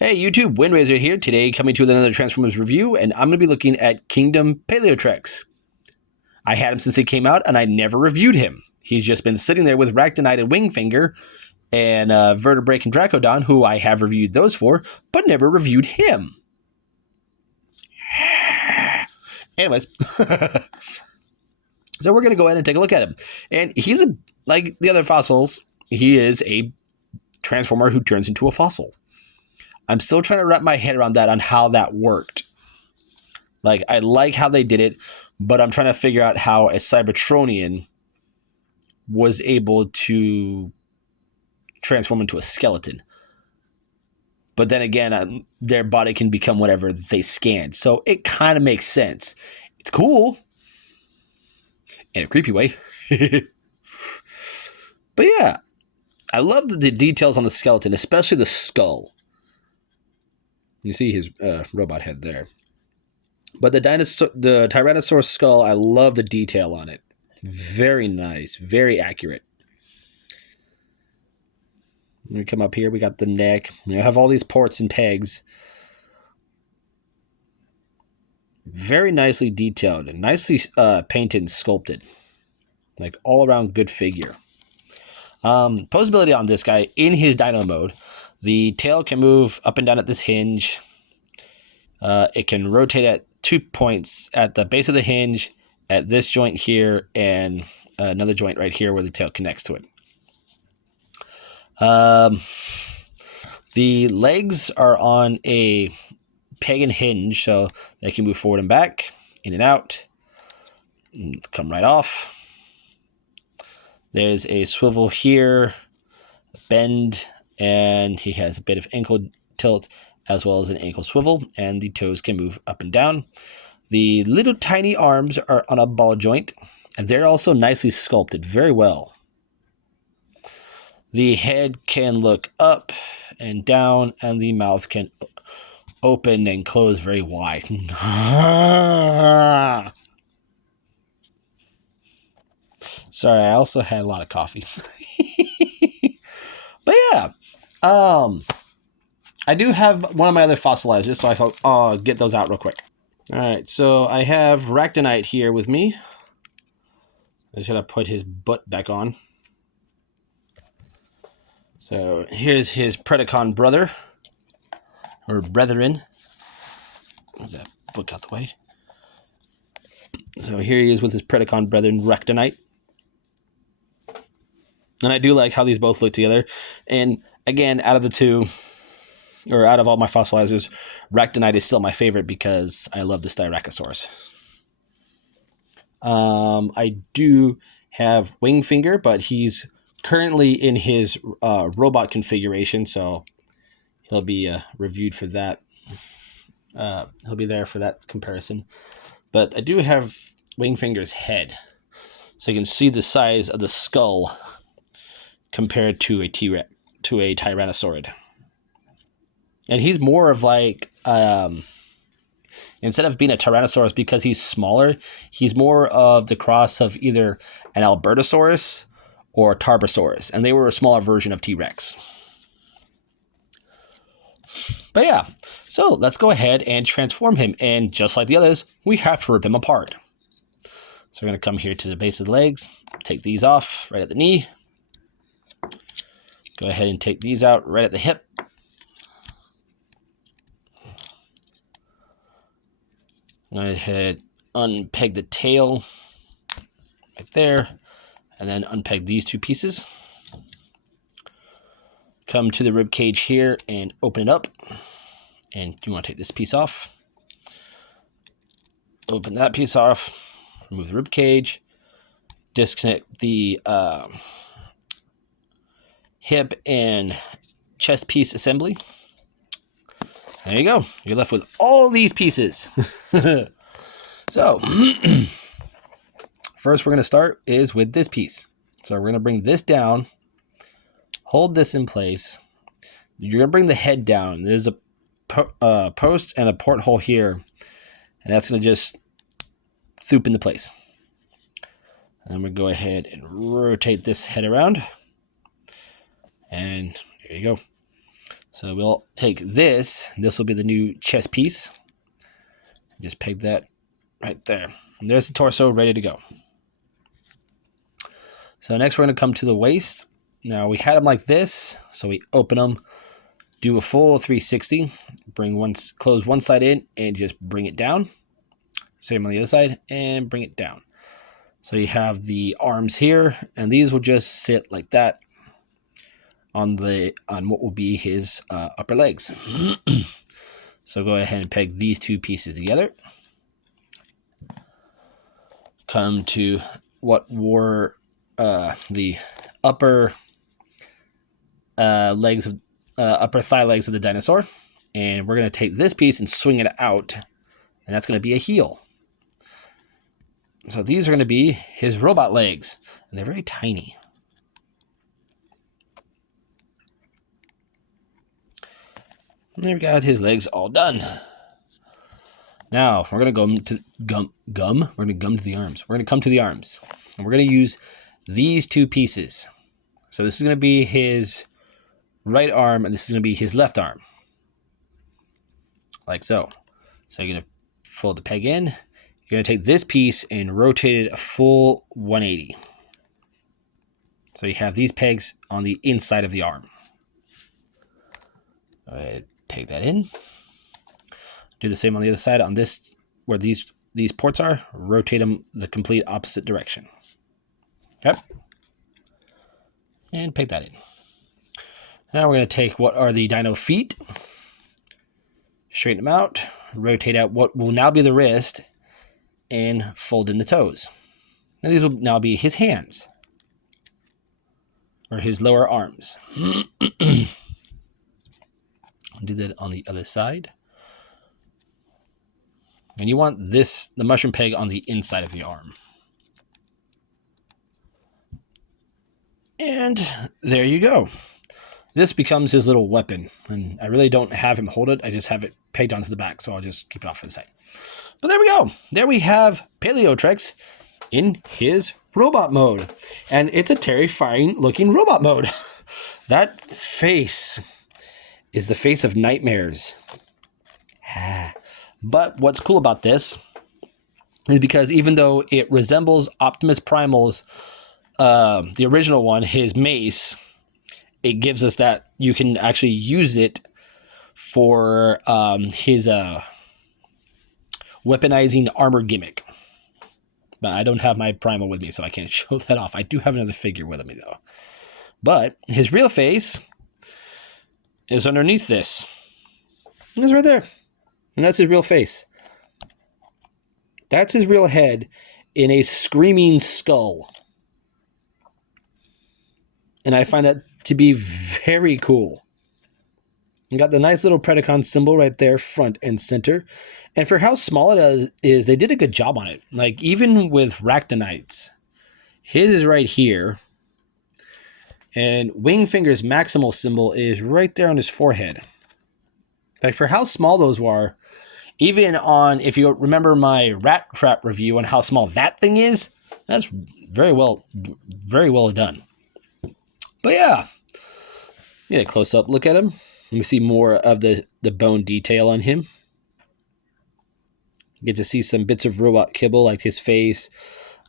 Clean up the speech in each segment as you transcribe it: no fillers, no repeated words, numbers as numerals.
Hey YouTube, Windraiser here, today coming to another Transformers review, and I'm going to be looking at Kingdom Paleotrex. I had him since he came out, and I never reviewed him. He's just been sitting there with Ractonite and Wingfinger, and Vertebrake and Dracodon, who I have reviewed those for, but never reviewed him. Anyways, so we're going to go ahead and take a look at him. And he's, like the other fossils, he is a Transformer who turns into a fossil. I'm still trying to wrap my head around that on how that worked. Like, I like how they did it, but I'm trying to figure out how a Cybertronian was able to transform into a skeleton. But then again, their body can become whatever they scan. So it kind of makes sense. It's cool. In a creepy way. But yeah, I love the details on the skeleton, especially the skull. You see his robot head there. But the Tyrannosaurus skull, I love the detail on it. Very nice. Very accurate. When we come up here, we got the neck. We have all these ports and pegs. Very nicely detailed and nicely painted and sculpted. Like all around good figure. Posability on this guy in his dino mode. The tail can move up and down at this hinge. It can rotate at 2 points at the base of the hinge, at this joint here, and another joint right here where the tail connects to it. The legs are on a peg and hinge, so they can move forward and back, in and out, and come right off. There's a swivel here, bend, and he has a bit of ankle tilt as well as an ankle swivel, and the toes can move up and down. The little tiny arms are on a ball joint, and they're also nicely sculpted very well. The head can look up and down, and the mouth can open and close very wide. Sorry, I also had a lot of coffee. But yeah, I do have one of my other fossilizers, so I thought I'll get those out real quick. All right, so I have Ractonite here with me. I just gotta put his butt back on. So here's his Predacon brother, or brethren. Move that book out the way. So here he is with his Predacon brethren, Ractonite. And I do like how these both look together. And again, out of the two, or out of all my fossilizers, Ractonite is still my favorite because I love the Styracosaurus. I do have Wingfinger, but he's currently in his robot configuration, so he'll be reviewed for that. He'll be there for that comparison. But I do have Wingfinger's head, so you can see the size of the skull compared to a Tyrannosaurid. And he's more of like, instead of being a Tyrannosaurus, because he's smaller, he's more of the cross of either an Albertosaurus or a Tarbosaurus. And they were a smaller version of T-Rex. But yeah, so let's go ahead and transform him. And just like the others, we have to rip him apart. So we're going to come here to the base of the legs, take these off right at the knee. Go ahead and take these out right at the hip. Go ahead, unpeg the tail right there, and then unpeg these two pieces. Come to the rib cage here and open it up. And you want to take this piece off. Open that piece off. Remove the rib cage. Disconnect the hip and chest piece assembly. There you go. You're left with all these pieces. So, first we're going to start is with this piece. So we're going to bring this down, hold this in place. You're going to bring the head down. There's a post and a porthole here, and that's going to just thoop into place. And I'm going to go ahead and rotate this head around. And there you go. So we'll take this. This will be the new chest piece. Just peg that right there. And there's the torso ready to go. So next we're going to come to the waist. Now we had them like this. So we open them, do a full 360, close one side in and just bring it down. Same on the other side and bring it down. So you have the arms here, and these will just sit like that on what will be his upper legs. So go ahead and peg these two pieces together. Come to what were the upper upper thigh legs of the dinosaur, and we're going to take this piece and swing it out, and that's going to be a heel. So these are going to be his robot legs, and they're very tiny. And there we got his legs all done. Now we're going to We're going to gum to the arms. We're going to come to the arms, and we're going to use these two pieces. So this is going to be his right arm, and this is going to be his left arm, like so. So you're going to fold the peg in. You're going to take this piece and rotate it a full 180. So you have these pegs on the inside of the arm. Go ahead, peg that in. Do the same on the other side. On this, where these ports are, rotate them the complete opposite direction. Okay. And peg that in. Now we're going to take what are the dino feet, straighten them out, rotate out what will now be the wrist, and fold in the toes. And these will now be his hands, or his lower arms. Do that on the other side. And you want the mushroom peg on the inside of the arm. And there you go. This becomes his little weapon. And I really don't have him hold it. I just have it pegged onto the back, so I'll just keep it off to the side. But there we go. There we have Paleotrex in his robot mode. And it's a terrifying looking robot mode. That face is the face of nightmares. But what's cool about this is because even though it resembles Optimus Primal's, the original one, his mace, it gives us that you can actually use it for his weaponizing armor gimmick. But I don't have my Primal with me, so I can't show that off. I do have another figure with me, though. But his real face is underneath this. It's right there. And that's his real face. That's his real head in a screaming skull. And I find that to be very cool. You got the nice little Predacon symbol right there, front and center. And for how small it is, they did a good job on it. Like, even with Ractonites, his is right here. And Wingfinger's maximal symbol is right there on his forehead. Like, for how small those were, even on, if you remember my Rat Trap review on how small that thing is, that's very well done. But yeah, get a close-up look at him. We see more of the bone detail on him. You get to see some bits of robot kibble, like his face,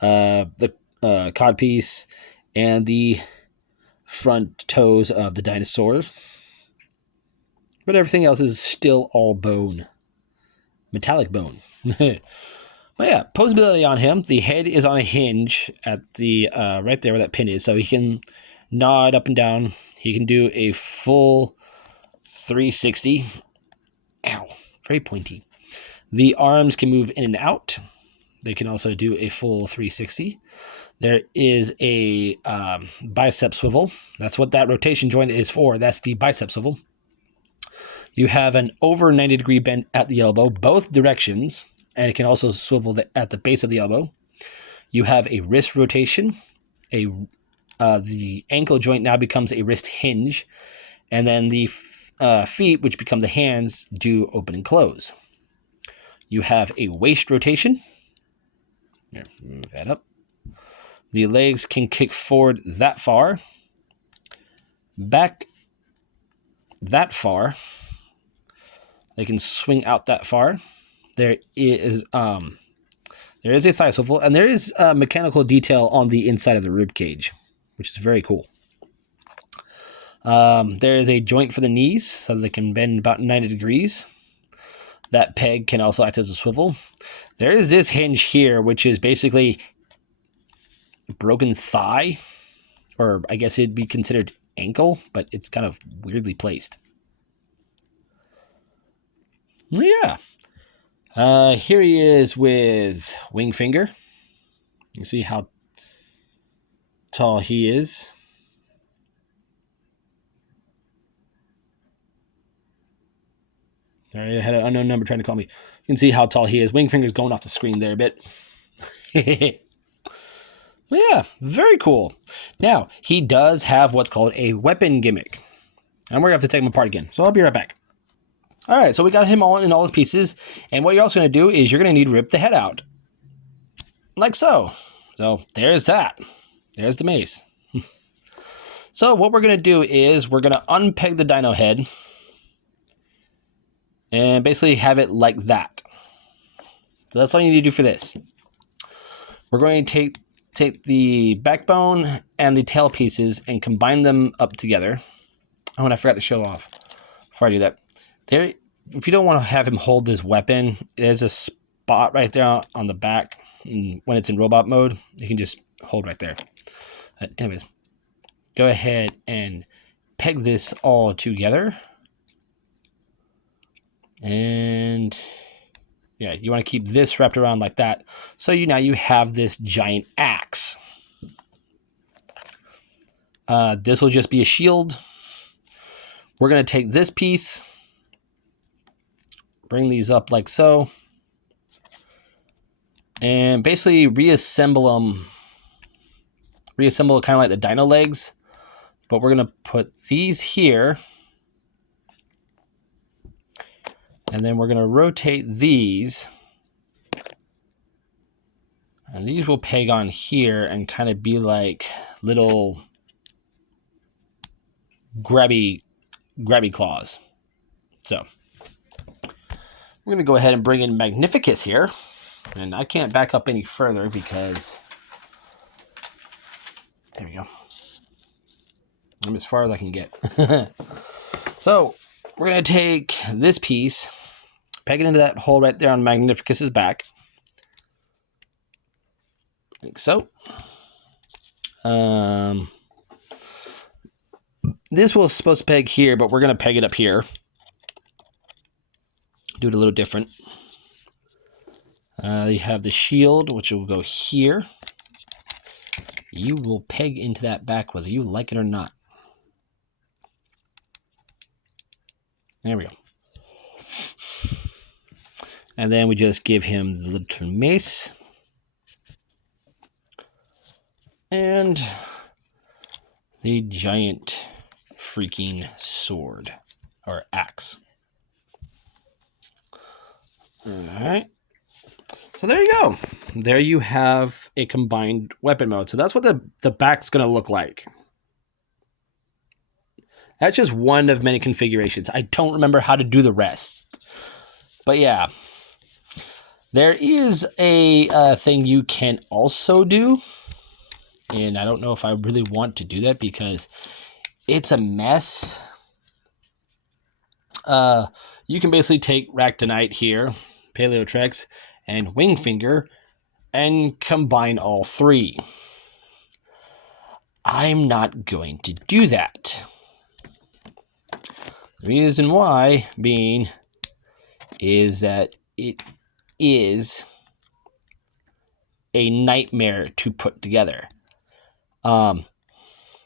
the codpiece, and the front toes of the dinosaur. But everything else is still all bone. Metallic bone. But yeah, posability on him. The head is on a hinge at the right there where that pin is, so he can nod up and down. He can do a full 360. Ow, very pointy. The arms can move in and out. They can also do a full 360. There is a bicep swivel. That's what that rotation joint is for. That's the bicep swivel. You have an over 90-degree bend at the elbow, both directions, and it can also swivel at the base of the elbow. You have a wrist rotation. The ankle joint now becomes a wrist hinge, and then the feet, which become the hands, do open and close. You have a waist rotation. Here, move that up. The legs can kick forward that far. Back that far. They can swing out that far. There is a thigh swivel, and there is a mechanical detail on the inside of the rib cage, which is very cool. There is a joint for the knees, so they can bend about 90 degrees. That peg can also act as a swivel. There is this hinge here, which is basically a broken thigh, or I guess it'd be considered ankle, but it's kind of weirdly placed. Yeah. Here he is with wing finger. You see how tall he is. I had an unknown number trying to call me. You can see how tall he is. Wing finger's going off the screen there a bit. Yeah, very cool. Now, he does have what's called a weapon gimmick. And we're going to have to take him apart again. So I'll be right back. All right, so we got him all in all his pieces. And what you're also going to do is you're going to need to rip the head out. Like so. So there's that. There's the mace. So what we're going to do is we're going to unpeg the dino head. And basically have it like that. So that's all you need to do for this. We're going to take the backbone and the tail pieces and combine them up together. Oh, and I forgot to show off before I do that. There, if you don't want to have him hold this weapon, there's a spot right there on the back. And when it's in robot mode, you can just hold right there. Anyways, go ahead and peg this all together. And yeah, you want to keep this wrapped around like that. So now you have this giant axe. This will just be a shield. We're going to take this piece, bring these up like so, and basically reassemble them. Reassemble kind of like the dino legs, but we're going to put these here. And then we're going to rotate these. And these will peg on here and kind of be like little grabby claws. So we're going to go ahead and bring in Magnificus here. And I can't back up any further because... There we go. I'm as far as I can get. So we're going to take this piece, peg it into that hole right there on Magnificus's back. Like so. This was supposed to peg here, but we're going to peg it up here. Do it a little different. You have the shield, which will go here. You will peg into that back whether you like it or not. There we go. And then we just give him the little mace. And the giant freaking sword. Or axe. Alright. So there you go. There you have a combined weapon mode. So that's what the back's going to look like. That's just one of many configurations. I don't remember how to do the rest. But yeah. There is a thing you can also do. And I don't know if I really want to do that because it's a mess. You can basically take Ractonite here, Paleotrex, and Wingfinger, and combine all three. I'm not going to do that. The reason why being is that it is a nightmare to put together. And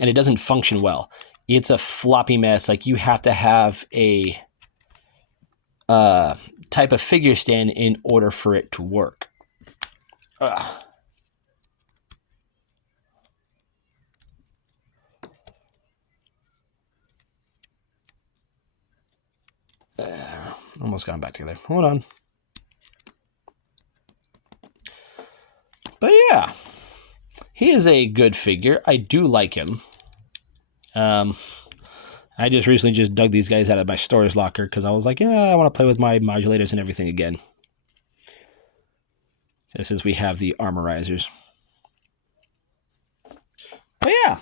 it doesn't function well. It's a floppy mess. Like you have to have a type of figure stand in order for it to work. Almost got back together. Hold on. But yeah, he is a good figure. I do like him. I just recently just dug these guys out of my storage locker because I was like, yeah, I want to play with my modulators and everything again. Just as we have the armorizers. But yeah,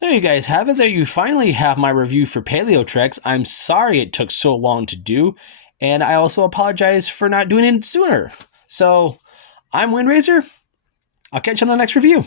there you guys have it. There you finally have my review for Paleotrex. I'm sorry it took so long to do, and I also apologize for not doing it sooner. So, I'm Windraiser. I'll catch you on the next review.